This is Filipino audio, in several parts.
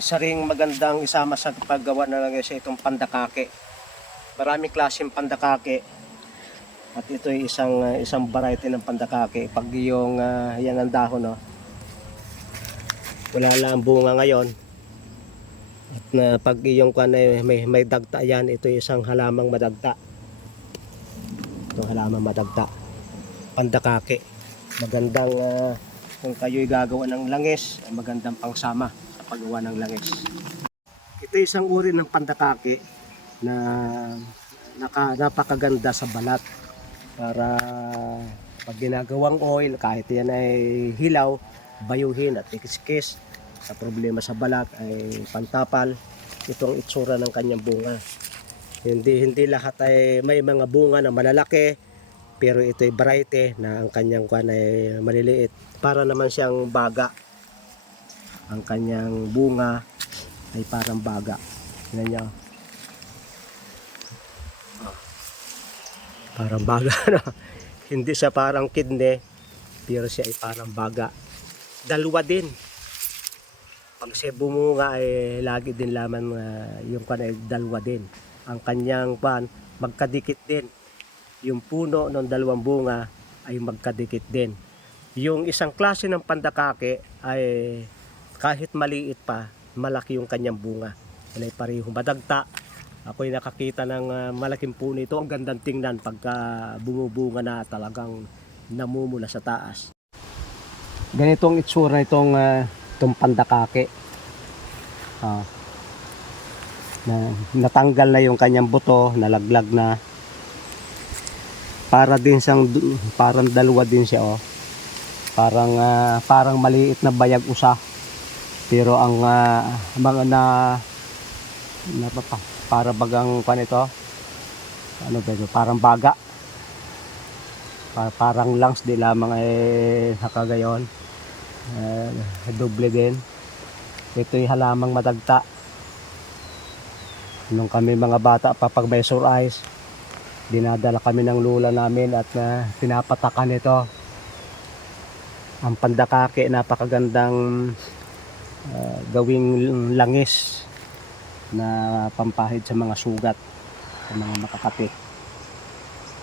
Isa ring magandang isama sa paggawa na lang sa itong pandakake. Maraming klaseng pandakake. At ito ay isang variety ng pandakake. Pag yung yan ang dahon, no? Wala lang ang bunga ngayon. At pag yung may dagta yan, ito ay isang halamang madagta. Itong halamang madagta. Pandakake. Magandang kung kayo'y gagawa ng langis, magandang pangsama sa paggawa ng langis. Ito isang uri ng pandakake na napakaganda sa balat para pag ginagawang oil, kahit yan ay hilaw, bayuhin at ikis-kis sa problema sa balat ay pantapal. Itong itsura ng kanyang bunga. Hindi lahat ay may mga bunga na malalaki, pero ito ay variety na ang kanyang kuwan ay maliliit. Para naman siyang baga. Ang kanyang bunga ay parang baga. Tingnan niyo. Parang baga na. Hindi siya parang kidney, pero siya ay parang baga. Dalawa din. Pag siya bumunga ay lagi din laman yung kuwan ay dalawa din. Ang kanyang kuwan magkadikit din. Yung puno ng dalawang bunga ay magkadikit din. Yung isang klase ng pandakake ay kahit maliit pa, malaki yung kanyang bunga. Yan ay parehong madagta. Ako'y nakakita ng malaking puno ito. Ang gandang tingnan pagka bumubunga na talagang namumula sa taas. Ganitong itsura itong pandakake. Natanggal na yung kanyang buto, nalaglag na. Parang dalawa din siya, oh. Parang maliit na bayag usa. Pero ang mga para bagang kan ito. Ano ba ito? Parang baga. Parang lungs di lamang ay nakagayon. Doble din. Ito'y halamang madagta. Nung kami mga bata pa pag may sore eyes, dinadala kami ng lula namin at pinapatakan ito. Ang pandakake, napakagandang gawing langis na pampahid sa mga sugat, sa mga makakapit.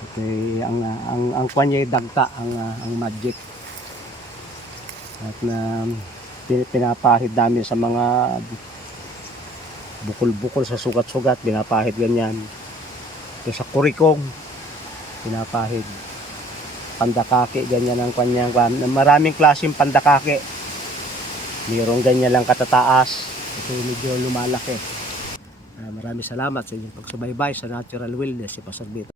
Ito ang kwanya dagta, ang magic. At pinapahid namin sa mga bukol-bukol sa sugat-sugat, pinapahid ganyan. Sa kurikong pinapahid, pandakake ganyan ang kanyang. Maraming klaseng pandakake, mayroong ganyan lang katataas, ito medyo lumalaki. Maraming salamat sa inyong pagsubaybay sa Natural Wellness si Pastor Vito.